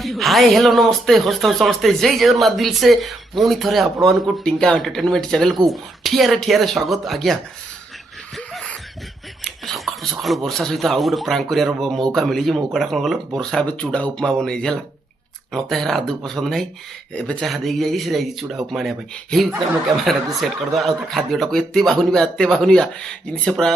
Hi hello नमस्ते host समस्ते जय जगन्नाथ दिल से पुणी थे आपण को टिंका एंटरटेनमेंट चैनल को ठियारे ठियारे स्वागत आज्ञा। सकाळु सकाळु वर्षा सहित आउ गोटे प्रांक कर मौका मिली मौकाटा कौन कल वर्षा ए चूड़ा उपमा बनई मत हेरा आदू पसंद ना एवं चाह देकी जाइए चूड़ा उपमा आने कैमेरा को सेट करदे आ खाद्यटा को एत बाहुनिया जिन से पूरा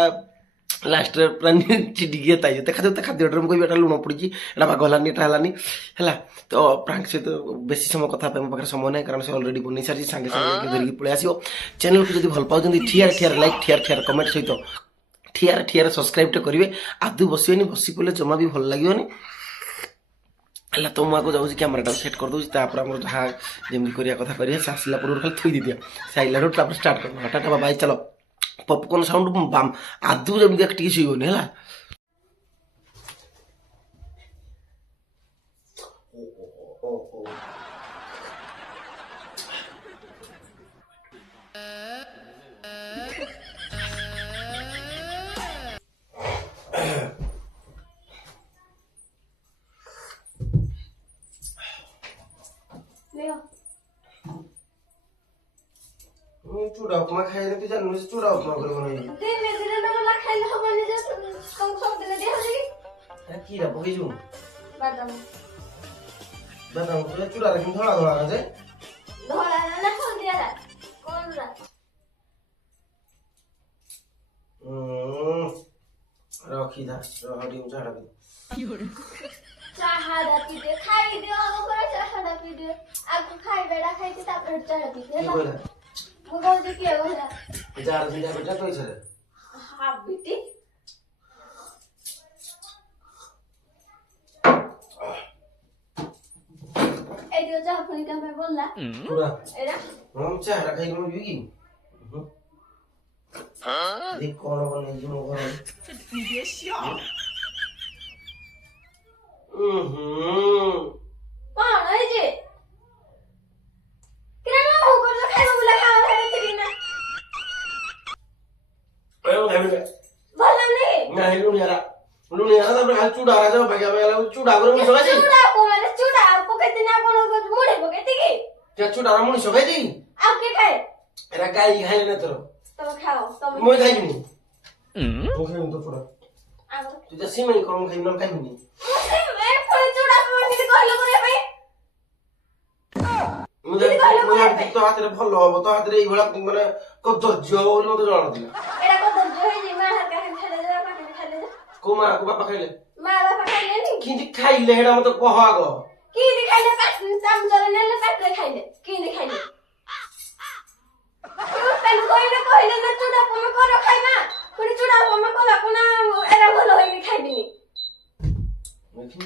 लास्ट पूरा चिटिकी देखा खाद्य कह लुण पड़ी भाग हलानी हलानी है तो प्रांक सहित बेसी समय कथा मो पाखे समय ना कारण से अलरेडी बन सारी सांगे सांगे धरिकी पलि आसो चैनल को जब भल पाँच ठियार ठियार लाइक ठियार ठियार कमेंट सहित ठियार ठियार सब्सक्राइब करेंगे आदू बसबे बसी पड़े जमा भी भल लगे है तो मुझे जाऊँ कैमेराटा सेट कर दूसरी आम जहाँ जमी करा कथा करें से आसला पूर्व खाली थी दिया से आइला स्टार्ट कर टाटा बाय चलो पॉपकॉर्न साउंड आदू जमी टी शुबनी है चूड़ा उपमा खाई तू जानू चूड़ा उपमा कर की पकई बादाम बादाम चूड़ा रखी धड़ा धड़ा जे धड़ा ना हल्दिया कोन रा रखी दा हडी झाड़ा भी चाहा पी दे खाई दे आगो पर चाहा पी दे आगो खाई बेड़ा खाई के तापर चाहा पी दे की बोला वो बोल दे के बोला जार दिया बेटा तो इसे हां बेटी ए दियो चाहा फनी का मैं बोलला पूरा एरा हम चाहा खाई में बिगी हां देख कौन बने जो घर कौन है जे किराना हो कर खाई में बोला खावा खाई तेरी ना एव खाई में बोलला नहीं नहीं लुनियारा तो हाल चूड़ा आ जाओ भाग्या वाला चूड़ा कर मुनी सगाई चूड़ा को मारे चूड़ा को कहते ना कोन मुड़े को कहते की क्या चूड़ा मुनी सगाई दी आप के खाए एरा गाय खाई ना तोर तुम खाओ तुम मोय खाई नहीं तो खाई तो पूरा आओ तू जैसे मैं करूं खाई ना खाई नहीं मैं कोई चूड़ा को नहीं कहलो करे भाई मुझे तो हाथ रे भल हो तो हाथ रे ई भला माने को धैर्य हो बोली मते जाना दिला एड़ा को दर्ज है जी मां हाथ का खाले दे पाके खाले दे को मां को बापा खाइले मां बापा खाले नहीं किंती खाइले हेडा मते कह आगो की दे खाले पास चमचर ने पाक रे खाइले की दे खाइले तन कोइले ना चूड़ा पम करो खाइ ना पुनी चूड़ा पम कोला कोना एड़ा भलो होई खाइ दिनी देखी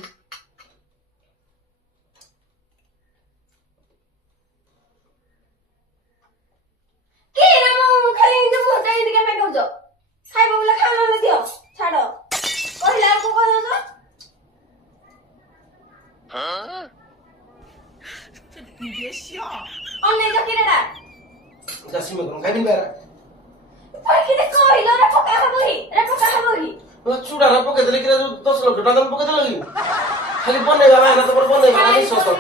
की रे मु खाली इंदे मोटा इंदे के मैं करजो खाइबो बोला खाना न दियो छाड़ो कहला को कहलो तो हां你别笑 अन्ने जो किरेडा जसी में करूं खाइ नहीं बेरा कोई किते कहलो रे पका हबोही वो चूड़ा रा पके देले कि 10 लाख टका पके देले खाली बने बाबा ना तो बने बाबा नहीं सोचो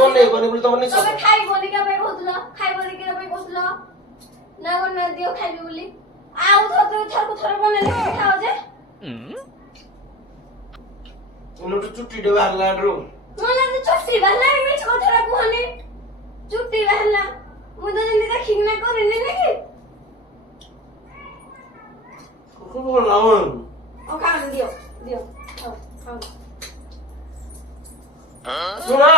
बने बोली तो नहीं सोचो खाइ बोली के भाई बोतलो खाइ बोली के भाई बोतलो ना बना दियो खाइबी बोली आउ तो थर को थर बने ले खाओ जे उनो तो चुट्टी दे बाहर रो मला तो चुट्टी बाहर में को थर को हने चुट्टी बाहर मुझे जिंदगी का खिगना को रहने लगी को बोल ना ओ खान दियो दियो खाओ सुना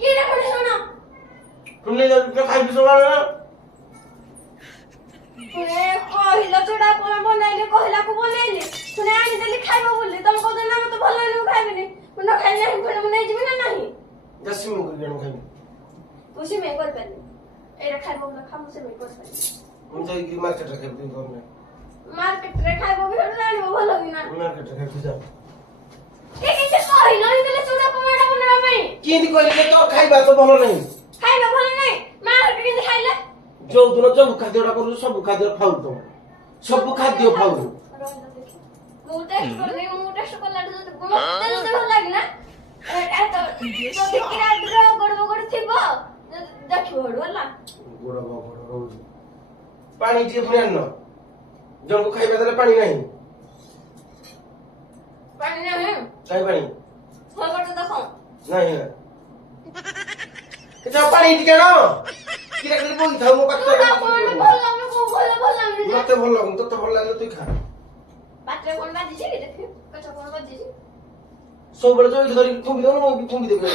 की रे कोने सुना तुमने जब खाइ भी सुना ना ए कहला चूड़ा परा बनाइले कहला को बनाइले सुने आनी देली खाइबो बोली तुम को ना मत भलो न खाइबे न खाइले हम कोन मने जीवन ना नहीं जसी में कर खाइ उसी में कर पहले ए खाइबो ना खामो से में कर पहले हम जाई कि मार्केट रखे दिन करने मार्केट रे खाइबो भी ना भलो भी ना मार्केट रखे जा के कहला नि देले चूड़ा परा बना में किंदी कहले तो खाइबा तो भलो नहीं खाइबो भलो नहीं मार्केट के खाइले जो दिन जो खाद्यटा करू सब खाद्य खाऊ तो सब खाद्य खाऊ ମୁଁ ଟେଷ୍ଟ କରିନି ମୁଁ ଟେଷ୍ଟ କଲାଠୁ ଯଦି ମତେ ଯଦି ଭଲ ଲାଗିଲା ଗୋଡ ଥିବ ଦେଖିବ ହେଲା ଗୋଡ ରହୁଛି ପାଣି ଟିକେ ପୁଣି ଆଣିନ ଜଣକୁ ଖାଇବା ଦେଲେ ପାଣି ନାହିଁ ପାଣି ନାହିଁ କାହିଁ ପାଣି ଗୋଟେ ଦେଖ ନାହିଁ ନା କେତେ ପାଣି ଟିକେ ଆଣ କିରା ଖାଲି ବଇଥାଉ ମୋ ପାଖରେ ମତେ ଭଲ ଲାଗୁନି ତତେ ଭଲ ଲାଗିଲେ ତୁଇ ଖା ପାଟିରେ କଣ ବାଜିଛି କି ଦେଖି ପେଟ କଣ ବାଜିଛି ସବୁବେଳେ ତ ଏଇଠି ଧରିକି ଥୁମ୍ବି ଦଉନ ମୁଁ ବି ଥୁମ୍ବି ଦେବି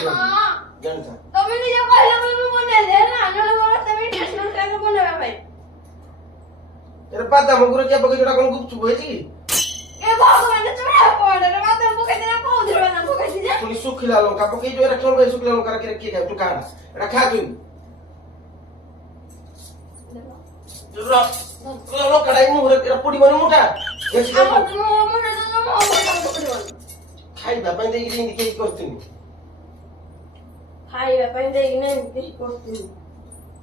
ଜାଣିଥା ତମେ ନିଜେ କହିଲ ବୋଲି ମୁଁ ବନେଇଲି ହେଲା ନହେଲେ ମୋର ତମେ ଟେଷ୍ଟ ଖାଇବା ବନେଇବା ପାଇଁ ଏରେ ବାଦାମ ଗୁରେ କିଆ ପକେଇ ଯୋଟା କଣ ଗୁପଚୁପ ହେଇଛି କି ଏ ଭଗବାନ ଚୁଡ଼ା ପଡରେ ବାଦାମ ପକେଇଦେଲା କୋଉଥିରେ ବାଦାମ ପକେଇଛି ଯେ ପୁଣି ଶୁଖିଲା ଲଙ୍କା ପକେଇ ଯୋଉ ଏରା କଣ ପାଇଁ ଶୁଖିଲା ଲଙ୍କା କିଏ ଖାଏ ତୁ କାଢ ଏଟା ଖା ତୁ ଲଙ୍କାଟା ମୁହଁରେ ଏରା ପଡିବନି ମୁଠା ଖାଇବା ପାଇଁ ଦେଇକି ଏମିତି କେହି କରିଥିଲି ଖାଇବା ପାଇଁ ଦେଇକିନା ଏମିତି କରୁଥିଲି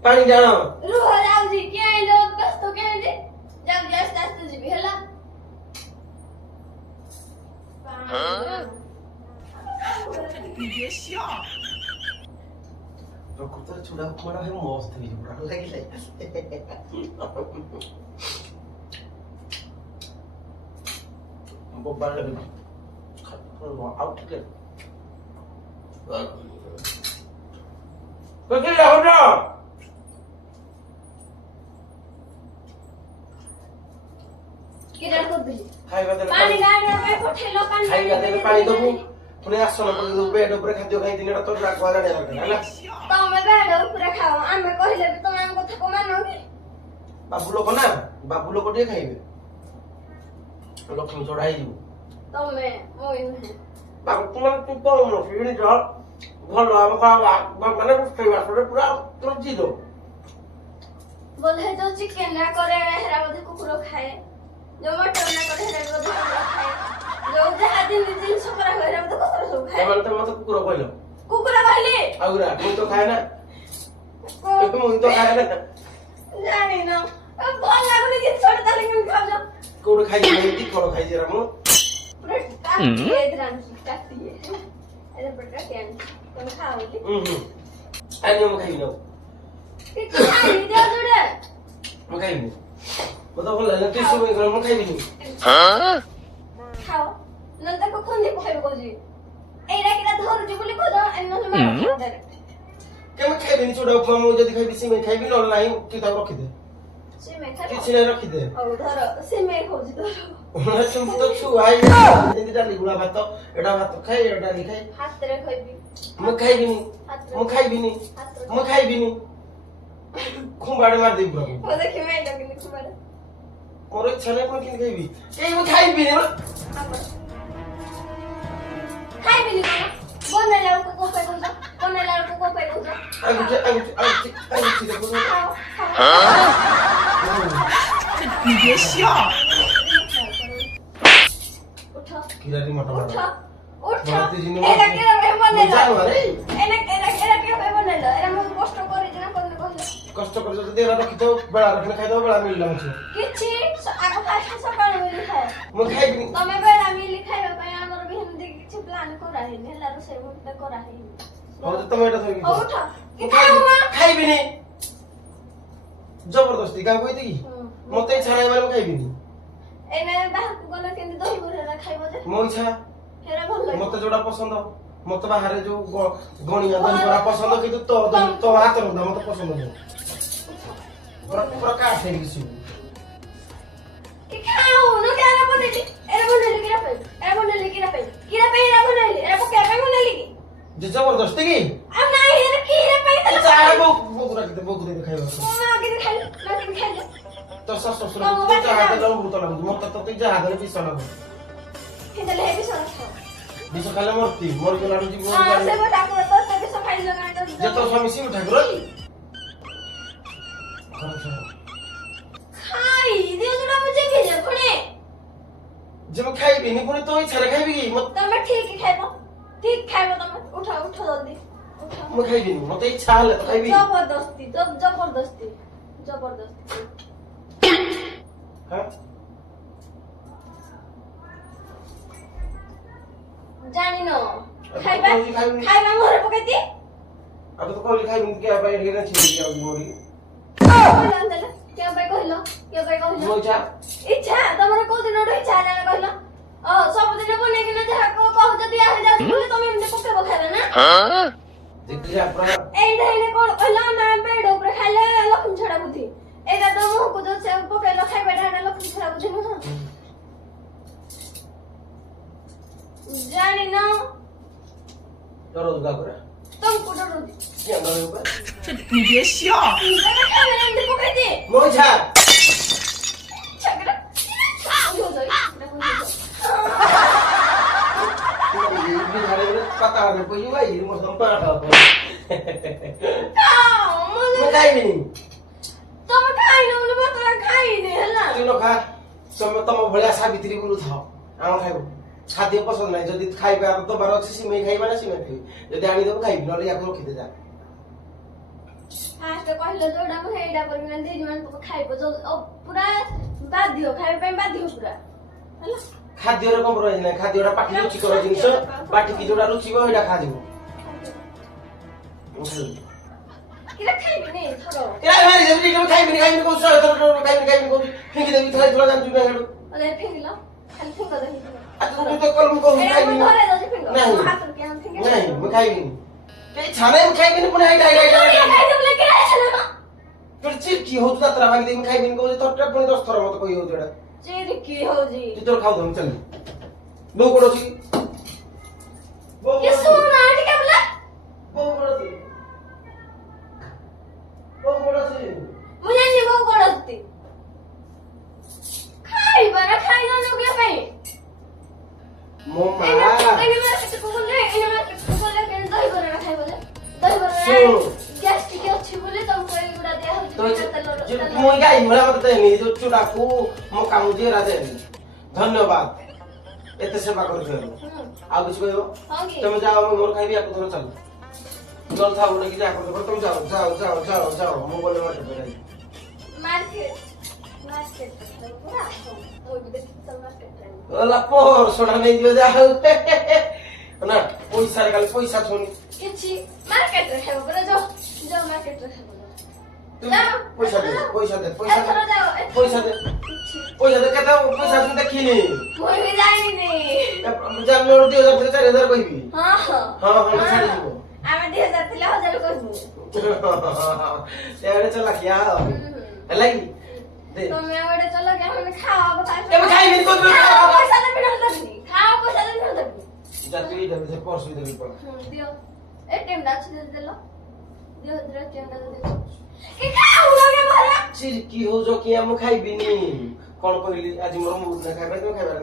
ପାଣି ଜାଣ ରୁହ ଯାଉଛି କେମିତି ବ୍ୟସ୍ତ କେମିତି ଯାଉଛି ଆସ୍ତେ ଆସ୍ତେ ଯିବି ହେଲା ପ୍ରକୃତରେ ଚୁଡ଼ା ଉପମାଟା ଭାଇ ମସ୍ତ ହେଇଛି ପୁରା ଲାଗିଲା ବୋବାଲ ଲାଗିଲା ଆଉ ଟିକେ କିରା କରିଦେଲି ଖାଇବା ଦେଲେ ପାଣି ଗାଡ଼ିଆ ପାଇଁ ପଠେଇଲ ପାଣି ଖାଇବା ଦେଲେ ପାଣି ଦବୁ ପୁଣି ଆସନ ପକେଇ ଦବୁ ବେଡ୍ ଉପରେ ଖାଦ୍ୟ ଖାଇଥିଲି ଏଟା ତୋର ରାଗ ଜାଣିବା ଦରକାର ହେଲା ତମେ ବେଡ ଉପରେ ଖାଅ ଆମେ କହିଲେ ବି ତମେ ଆମ କଥା କୁ ମାନ କି ବାବୁ ଲୋକ ନା ବାବୁ ଲୋକ ଟିକେ ଖାଇବେ ଲକ୍ଷ୍ମୀ ଚଢା ହେଇଯିବୁ ତମେ ମୁଁ ନୁହେଁ ବାବୁ ମାନେ ତୁ କଣ କିଣି ଭଲ ଆମ ମାନେ ରୋଷେଇ ବାସରେ ପୁରା ତୋର ଜିରୋ ବୋଧେ ଯୋଉ ଚିକେନ ନା করে হেরা ବୋଧେ କୁକୁର ଖାଏ ଯୋଉ ମଟନ ନା করে হেରା ବୋଧେ କୁକୁର ଖାଏ ଯୋଉ ଯାହା ଜିନିଷ କରା ହୁଏ ହେରା ବୋଧେ କୁକୁର ସବୁ ଖାଏ ଏମାନେ ତ ମତେ କୁକୁର କହିଲ କୁକୁର କହିଲି ଆଉରା ମୁଁ ତ ଖାଏ ନା ମୁଁ ତ ଖାଏ ନା ଜାଣିନ ଭଲ ଲାଗୁନି ଜିନିଷଟା ତାହେଲେ କେମିତି ଖାଉଛ କୋଉଠି ଖାଇଛି ଏମିତି କଣ ଖାଇଛି ଏରା ମୁଁ ପୁରା କାଟିଏ କାଟିଏ ଏରେ ପଟା କେନ୍ ତମେ ଖାଅ ବୋଲି ଆଜି ମୁଁ ଖାଇବି ନା କିଛି ଖାଇ ଦିଅ ଯୋଡ଼େ ମୁଁ ଖାଇବି ମତେ ଭଲ ଲାଗିଲା ତୁ ସବୁ ମୁଁ ଖାଇବିନି ଖାଅ ନହେଲେ ତାକୁ ଖୁନ୍ଦି ପକେଇବ କହୁଛି ଏଇଟା କିଟା ଧରୁଛି ବୋଲି କହୁଛ ନହେଲେ ମାର ଡାଇରେକ୍ଟ କେମିତି ଖାଇବିନି ଚୁଡ଼ା ଉପମା ମୁଁ ଯଦି ଖାଇବି ସିମେଇ ଖାଇବି ନହେଲେ ନାହିଁ ତୁ ତାକୁ ରଖିଦେ ସିମେଇ ଖାଇବ କିଛି ନାହିଁ ରଖିଦେ ହଉ ଧର ସିମେଇ କହୁଛି ଧର ସେମିତି ତ ଛୁଆ ଯେମିତି ଡାଲି ଗୁଳା ଭାତ ଏଟା ଭାତ ଖାଇ ଏଟା ଡାଲି ଖାଇ ହାତରେ ଖାଇବି ମୁଁ ଖାଇବିନି ମୁଁ ଖାଇବିନି ମୁଁ ଖାଇବିନି ଖୁମ୍ବାଡେ ମାରିଦେବି ପୁରା ମୁଁ ଦେଖିବି ଏଇଟା କିନ୍ତୁ ଖୁବାରେ ମୋର ଇଚ୍ଛା ନାହିଁ ମୁଁ କେମିତି ଖାଇବି ଏଇ ମୁଁ ଖାଇବିନି ଖାଇବିନି କଣ ବନେଇଲା ବେଳକୁ କୋଉ ପାଇଁ କହୁଛ ବନେଇଲା ବେଳକୁ କୋଉ ପାଇଁ କହୁଛ ଉଠ କିରାଟି ମଟ ଉଠ ଉଠ ଭାରତୀୟ ଜିନିଷ ଏଇଟା କିରା ପାଇଁ ବନେଇଲ ଜାଣୁଆରେ ଏଇଟା କିରା ପାଇଁ ବନେଇଲ ଏଇଟା ମୁଁ କଷ୍ଟ କରିଛି ନା କରିନି କହିଲ କଷ୍ଟ କରି ଯଦି ଏରା ରଖିଥାଉ ବେଳା ରଖିଲେ ଖାଇଦବ ବେଳା ମିଳିଲା ମାଛ କିଛି ଆଗ ଫାଷ୍ଟ ସକାଳୁ ମିଲି ଖାଅ ମୁଁ ଖାଇବିନି ତମେ ବେଳା ମିଲି ଖାଇବା ପାଇଁ ଆମର ବି ହେମିତି କିଛି ପ୍ଲାନ୍ କରାହେଇନି ହେଲା ରୋଷେଇ ଗୋଟେ କରାହେଇନି ହଉ ତମେ ଏଟା ଧରିକି ହଉ ଉଠ ମୁଁ ଖାଇବିନି ଜବରଦସ୍ତି କାହାକୁ କହିତେ କି ମତେ ଇଚ୍ଛା ନାହିଁ ମାନେ ମୁଁ ଖାଇବିନି ଏଇନେ ବାହାରକୁ ଗଲେ କେମିତି ଦହିବରା ଖାଇବ ଯେ ମୋ ଇଚ୍ଛା ହେରା ଭଲ ଲାଗେ ମତେ ଯୋଉଟା ପସନ୍ଦ ମତେ ବାହାରେ ଯୋଉ ଗଣିଆ ଦହିବରା ପସନ୍ଦ କିନ୍ତୁ ତୋ ହାତ ରନ୍ଧା ମତେ ପସନ୍ଦ ନୁହେଁ ପୁରା କାଠ ହେଇକି ସବୁ କି ଖାଉନୁ କେରା ବନେଇଲି ଏରା ବନେଇଲି କିରା ପାଇଁ ଏରା ବନେଇଲି ଏରା ପକେଇବା ପାଇଁ ବନେଇଲି କି ଯେ ଜବରଦସ୍ତି କି ଆଉ ନାଇଁ ଏରା କିରା ପାଇଁ ଚାହା ବୋକୁ ରଖିଦେ ବୋକୁ ଦେବେ ଖାଇବା ମା କେତେ ଖାଇଲ ନା କେତେ ଖାଇଲ ତ ଶାଶୁ ଶ୍ୱଶୁର ଯାହା ଦେଲେ ବହୁତ ଲାଗୁଛି ମତେ ତତେ ଯାହା ଦେଲେ ବିଷ ଲାଗୁଛି ହେଲେ ହେବି ସର ବିଷ ଖାଇଲେ ମୂର୍ତ୍ତି ମରିଗଲାଠୁ ଯିବ ହଁ ସେ ମୋ ଠାକୁର ତ ସେ ବିଷ ଖାଇଲ ନା ଯେ ତୋ ସ୍ୱାମୀ ଶିବ ଠାକୁର କି ଖାଇ ଦିଅ ଯୋଟା ମୁଁ ଯେ ଯେ ପୁଣି ଯେ ମୁଁ ଖାଇବିନି ପୁଣି ତୋ ଇଚ୍ଛାରେ ଖାଇବି କି ତମେ ଠିକ ଖାଇବ ତମେ ଉଠ ଜଲ୍ଦି ଉଠ ମୁଁ ଖାଇବିନି ମତେ ଇଚ୍ଛା ହେଲେ ତ ଖାଇବି ଜବରଦସ୍ତି ହଁ ଜାଣିନ ଖାଇବା ଖାଇବିନି ଖାଇବା ଘରେ ପକେଇତି अब तो कोई खाइबिନି के बाय रे ना छिड़ी जाऊ मोरी କହିଲ ଆନ୍ଦଲେ କିଏ ପାଇଁ କହିଲ ମୋ ଇଚ୍ଛା ଇଚ୍ଛା ତମର କୋଉ ଦିନ ଗୋଟେ ଇଚ୍ଛା ହେଲା ନା କହିଲ ସବୁଦିନ ବନେଇକିନା ଯାହା କହୁଛ ଦିଆ ହେଇଯାଉଛି ବୋଲି ତମେ ଏମିତି ପକେଇବ ଖାଇବା ନା देखि आपरा ଏଇଟା ଏଇନେ କଣ କହିଲ ନା ବେଡ ଉପରେ ଖାଇଲେ ଲକ୍ଷ୍ମୀ ଛଡା ବୁଦ୍ଧି ଏଇଟା ତ ମୁହଁକୁ ଯୋଉ ସେ ପକେଇଲ ଖାଇବାଟା ଏଇଟା ଲକ୍ଷ୍ମୀ ଛଡା ବୁଦ୍ଧି ନୁହଁ ଜାଣିନ डरो दुगा करे ତମକୁ ଡରୁଛି क्या डरो ऊपर 你别笑。 ତମେ ଖାଇବା ଏମିତି ପକେଇଛି ମୋ ଇଚ୍ଛା ଛାଗଡ଼ା ये झाड़े रे पता नहीं कोई भाई मो संपा मैं खाइबिनी ତମେ ଖାଇନ ବୋଲି ମତେ ଖାଇନି ହେଲା तू न खा सम तम भलिया सावित्री गुरु थाओ आम खाइबो खाद्य पसंद नहीं जदि खाइबा तो बार अछि सिमे खाइबा ना सिमे खाइबी जदि आनी देबो खाइबी नले याको रखि दे जा ଫାଷ୍ଟ କହିଲ ଯୋଉଟା ମୁଁ ସେଇଟା କରିବି ଦି ଜଣ ଖାଇବ ପୁରା ବାଧ୍ୟ ଖାଇବା ପାଇଁ ବାଧ୍ୟ ପୁରା ହେଲା खाद्य रे कम्प्रोमाइज नहीं खाद्यटा पाटी रुचि कर जिंस पाटी की जोड़ा रुचि हो एटा खा दिबो କିରା ଖାଇବିନି ଥର या मारी जबरी के खाइबिनी खाइबिनी को सय थर खाइबिनी को फिंगी देबी थय थोड़ा जान जुबे हेडो ଅଲେ ଫିଙ୍ଗିଲ ଖାଲି ଫିଙ୍ଗ ଦେହି आ तू तो कलम को ଏଇଟା ମୁଁ खाइबिनी ଧରେ ଦଉଛି ଫିଙ୍ଗ नहीं। ହାତରୁ କିଆ ଫିଙ୍ଗି नहीं मैं खाइबिनी के छाने में खाइबिनी पुणे एटा एटा ଖାଇଦେ ବୋଲେ କିରା ହେଲା तोर चिर की हो तुदा तरा भागी देबी खाइबिनी को थरटा पुणे 10 थर मत कहि हो जोड़ा ଚିରି କି ହଉଛି तू तोर खाऊ दम चल बो कोडो छी बो କି ଶୁଣ ଟିକେ ବୋଲେ बो कोडो छी बो कोडो छी ମୁଁ ଜାଣିନି ବୋଉ କଣ ଅଛି ଖାଇବା ନା ଖାଇନ ନଗିଆ ପାଇଁ मो मा ଏଇନେ ମାର୍କେଟକୁ ଗଲେ କେନ୍ ଦହିବରା ଖାଇବ ଯେ ଦହିବରା ଶୁଣ। ଗ୍ୟାସ୍ ଟିକେ ଅଛି ବୋଲି ତମକୁ ଏଇଗୁଡ଼ା ଦିଆ ହଉଛି तो ତେଲ मो गाई मला मत देनी जो चुडा को मो काम जे राजे धन्यवाद एते सेवा कर दियो आ कुछ कहबो ହଁ କି तुम जाओ मैं मोर खाइबी आपको थोड़ा चल चल था बोले कि जा कर तुम जाओ जाओ जाओ जाओ जाओ मो बोले मत बेरे मार्केट पुरा ମୁଁ ବି ଦେଖିଛି ତମ ମାର୍କେଟରେ ओला पोर सोडा नहीं दियो जाओ ना पैसा रे खाली पैसा छुनी କିଛି ମାର୍କେଟରେ ଖାଇବ ପୁରା ଯୋଉ ମାର୍କେଟରେ ଖାଇବ पैसा दे पैसा दे पैसा ଏଥର दे ଯାଅ पैसा दे पैसा दे केता पैसा तुम देखिनी ମୁଁ ବି ଜାଣିନି जा मोर दियो 4000 कहबी ହଁ ହଁ हां हां छाड़ी दिबो ଆମେ 2000 ଥିଲା 1000 କହିବୁ तेरे चला क्या है लगी दे ତମେ ଗୋଟେ ଚଲ କି ଆମେ ଖାଅ ଏବେ ଖାଇବିନି କୋଉଦିନ ଖାଅ? ପଇସା ଦେବି ନହେଲେ ଦେବିନି ଖାଅ ପଇସା ଦେବି ନହେଲେ ଦେବିନି जा तू इधर से परसों इधर पड़ ଦିଅ ଏଟିଏମ ଟା ଅଛି ଦେଲ ଦିଅ ଏଟିଏମ ଟା ଦିଅ କି ଖାଉ ଲगे ଭରା चिर की हो जो कि हम खाइबिनी कोन कहली आज मोर मुड ना खाइबा तो खाइबा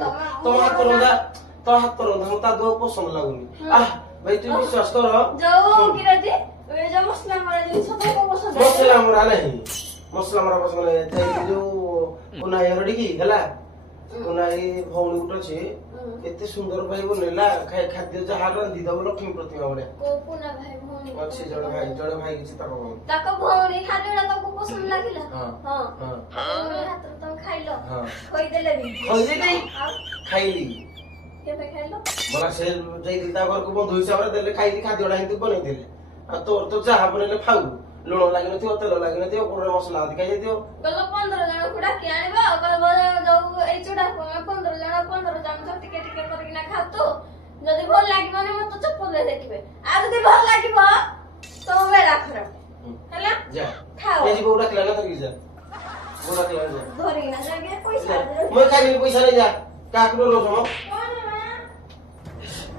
तो हाथ रंदा मता दो पसंद लागुनी आह भाई तू विश्वास कर ଯୋଉ କିରାତି ଏ ଯୋଉ ମସଲା ମରା ଜିନିଷ ତମକୁ ପସନ୍ଦ मसला मोरा नहीं मसला मोरा पसंद नहीं जाई जो कोना हरडी की हला कोना ए भौणी उठ छे एते सुंदर भाई बोलेला खाद्य जहा रंदी दब लक्ष्मी प्रतिमा बने କୋଉ ପୁନା ଭାଇ ଭଉଣୀ ଅଛି ଜଣେ ଭାଇ କିଛି ତାର ତାଙ୍କ ଭଉଣୀ ଖାଦ୍ୟଟା ତମକୁ ପସନ୍ଦ ଲାଗିଲା ହଁ। ହଁ ହଁ ହାତରୁ ତମେ ଖାଇଲ ହଁ ଖୋଇଦେଲେ ବି ଖୋଇଦେଲି। ଆଉ ଖାଇଲି କେବେ ଖାଇଲ बोला से जाइदिल ता घर को बंधु हिसाब रे देले खाइली खाद्यडा हिंदी बनै देले आ तोर तो जहा बनेले खाऊ लुण लागिन थियो तेल लागिन थियो कोरे मसला आदि खाइ दियो କହିଲ 15 ଜଣକୁ ଡାକି ଆଣିବ କହିବ ଯୋଉ ଏଇ ଚୁଡା 15 ଜଣ 15 ଚାମଚ ଟିକେ ଟିକେ କରିକିନା ଖାଉତୁ ଯଦି ଭଲ ଲାଗିବନି ମତେ ଚପଲରେ ଦେଖିବେ ଆଉ ଯଦି ଭଲ ଲାଗିବ ତ ବେଳା ଖରାପ ହେଲା जा ଖାଅ ये जी बोडा खिला ना तरी जा बोडा खिला जा ଧରିକିନା ଯାଇକି ପଇସା मैं खाइली पैसा नहीं जा काकरो रो सम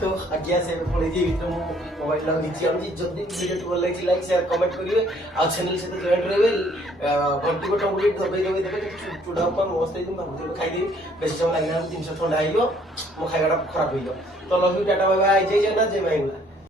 तो आज्ञा से पड़े जी तो मोबाइल लगी छी हम जी जल्दी वीडियो को लाइक लाइक शेयर कमेंट करिवे आ चैनल से तो जॉइन रहिवे घंटी बटन उड़ी दबे चूड़ा पर मस्त एकदम भाबुते खाइ दे बेस्ट समय लागना 300 ठंडा आइयो मो खाइबाटा खराब होइयो तो love you tata bye bye जय जगन्नाथ जय माईला